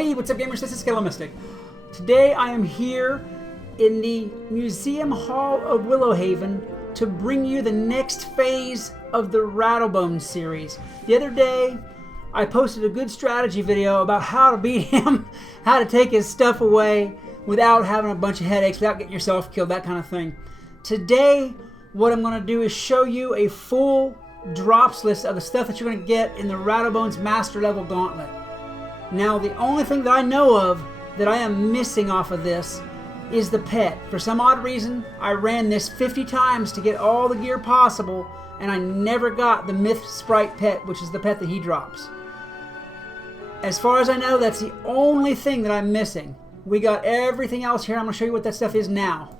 Hey, what's up gamers, this is Mystic. Today I am here in the Museum Hall of Willowhaven to bring you the next phase of the Rattlebones series. The other day I posted a good strategy video about how to beat him, how to take his stuff away without having a bunch of headaches, without getting yourself killed, that kind of thing. Today what I'm going to do is show you a full drops list of the stuff that you're going to get in the Rattlebones Master Level Gauntlet. Now, the only thing that I know of that I am missing off of this is the pet. For some odd reason, I ran this 50 times to get all the gear possible, and I never got the Myth Sprite pet, which is the pet that he drops. As far as I know, that's the only thing that I'm missing. We got everything else here. I'm going to show you what that stuff is now.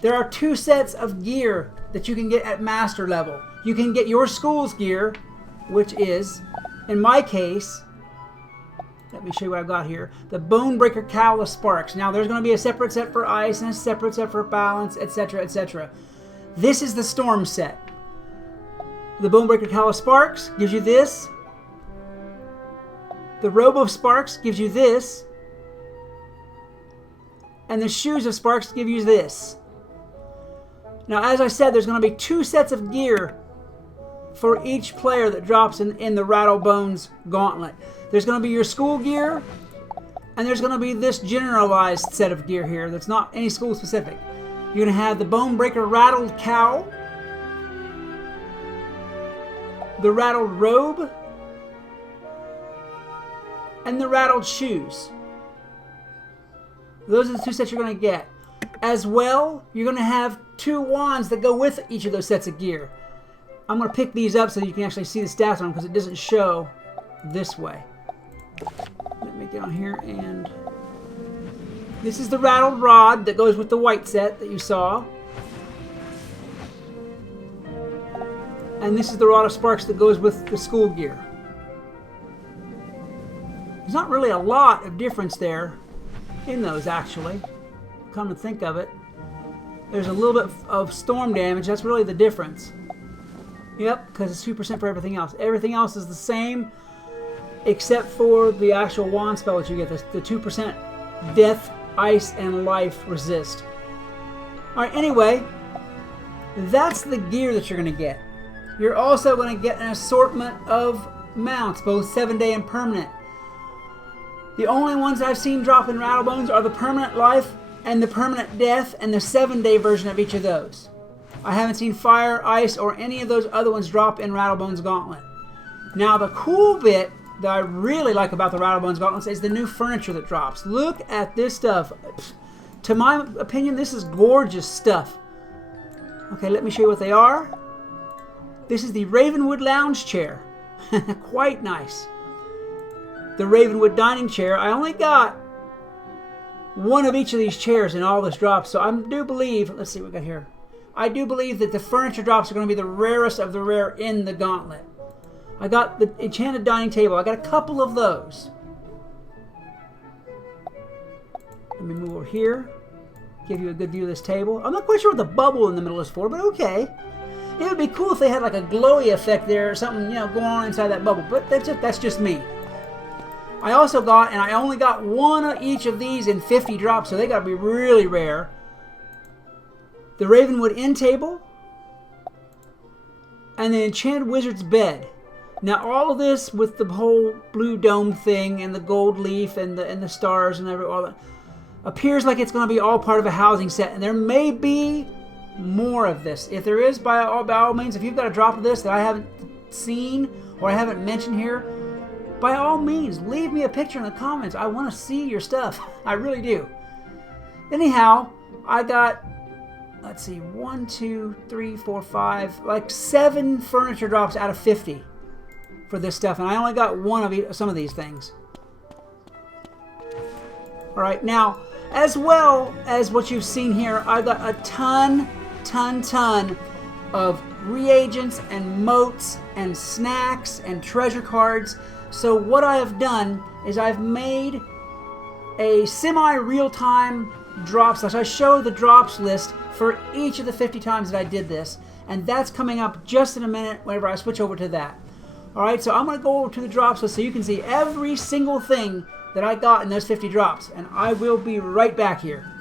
There are 2 sets of gear that you can get at Master Level. You can get your school's gear, which is, in my case, let me show you what I've got here. The Bonebreaker Cowl of Sparks. Now, there's going to be a separate set for Ice and a separate set for Balance, etc., etc. This is the Storm set. The Bonebreaker Cowl of Sparks gives you this. The Robe of Sparks gives you this. And the Shoes of Sparks give you this. Now, as I said, there's going to be 2 sets of gear for each player that drops in the Rattlebones Gauntlet. There's going to be your school gear, and there's going to be this generalized set of gear here that's not any school specific. You're going to have the Bonebreaker Rattled Cowl, the Rattled Robe, and the Rattled Shoes. Those are the 2 sets you're going to get. As well, you're going to have 2 wands that go with each of those sets of gear. I'm going to pick these up so you can actually see the stats on them because it doesn't show this way. Let me get on here, and this is the Rattled Rod that goes with the white set that you saw. And this is the Rod of Sparks that goes with the school gear. There's not really a lot of difference there in those, actually. Come to think of it. There's a little bit of storm damage. That's really the difference. Yep, because it's 2% for everything else. Everything else is the same, except for the actual wand spell that you get. The 2% death, ice, and life resist. Alright, anyway, that's the gear that you're going to get. You're also going to get an assortment of mounts, both 7-day and permanent. The only ones I've seen drop in Rattlebones are the permanent life and the permanent death and the 7-day version of each of those. I haven't seen fire, ice, or any of those other ones drop in Rattlebones Gauntlet. Now, the cool bit that I really like about the Rattlebones Gauntlets is the new furniture that drops. Look at this stuff. To my opinion, this is gorgeous stuff. Okay, let me show you what they are. This is the Ravenwood Lounge Chair. Quite nice. The Ravenwood Dining Chair. I only got 1 of each of these chairs in all this drops, so I do believe, let's see what we got here. I do believe that the furniture drops are going to be the rarest of the rare in the Gauntlet. I got the Enchanted Dining Table. I got a couple of those. Let me move over here. Give you a good view of this table. I'm not quite sure what the bubble in the middle is for, but okay. It would be cool if they had like a glowy effect there or something, you know, going on inside that bubble. But that's just me. I also got, and I only got 1 of each of these in 50 drops, so they got to be really rare. The Ravenwood Inn Table, and the Enchanted Wizard's Bed. Now, all of this with the whole blue dome thing and the gold leaf and the stars and all that appears like it's going to be all part of a housing set, and there may be more of this. If there is, by all means, if you've got a drop of this that I haven't seen or I haven't mentioned here, by all means, leave me a picture in the comments. I want to see your stuff. I really do. Anyhow, I got, let's see, 1, 2, 3, 4, 5, like 7 furniture drops out of 50 for this stuff, and I only got 1 of some of these things. Alright, now, as well as what you've seen here, I got a ton of reagents and motes and snacks and treasure cards. So what I have done is I've made a semi-real-time drops list. I show the drops list for each of the 50 times that I did this, and that's coming up just in a minute whenever I switch over to that. Alright, so I'm going to go over to the drops list so you can see every single thing that I got in those 50 drops, and I will be right back here.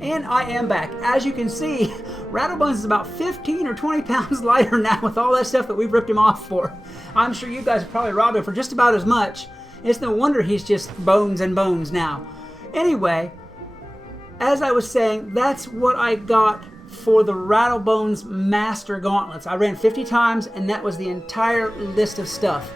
And I am back. As you can see, Rattlebones is about 15 or 20 pounds lighter now with all that stuff that we've ripped him off for. I'm sure you guys have probably robbed him for just about as much. It's no wonder he's just bones and bones now. Anyway, as I was saying, that's what I got for the Rattlebones Master Gauntlets. I ran 50 times, and that was the entire list of stuff.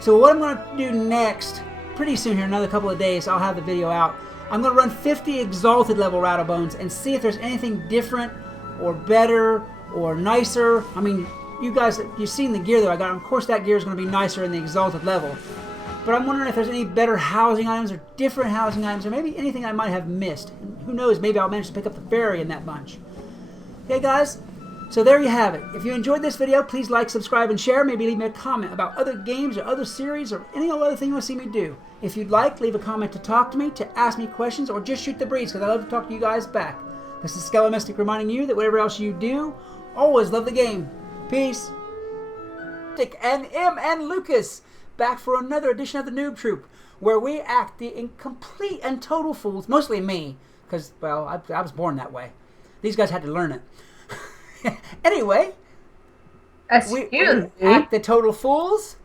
So what I'm going to do next, pretty soon here, another couple of days, I'll have the video out. I'm going to run 50 Exalted level Rattlebones and see if there's anything different or better or nicer. I mean, you guys, you've seen the gear that I got. Of course, that gear is going to be nicer in the Exalted level. But I'm wondering if there's any better housing items or different housing items or maybe anything I might have missed. And who knows, maybe I'll manage to pick up the fairy in that bunch. Okay, guys? So there you have it. If you enjoyed this video, please like, subscribe, and share. Maybe leave me a comment about other games or other series or any other thing you want to see me do. If you'd like, leave a comment to talk to me, to ask me questions, or just shoot the breeze, because I love to talk to you guys back. This is Skelly Mystic reminding you that whatever else you do, always love the game. Peace. Dick and M and Lucas, back for another edition of the Noob Troop, where we act the incomplete and total fools, mostly me, because, well, I was born that way. These guys had to learn it. Anyway, we act the total fools,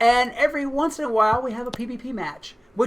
and every once in a while we have a PvP match, which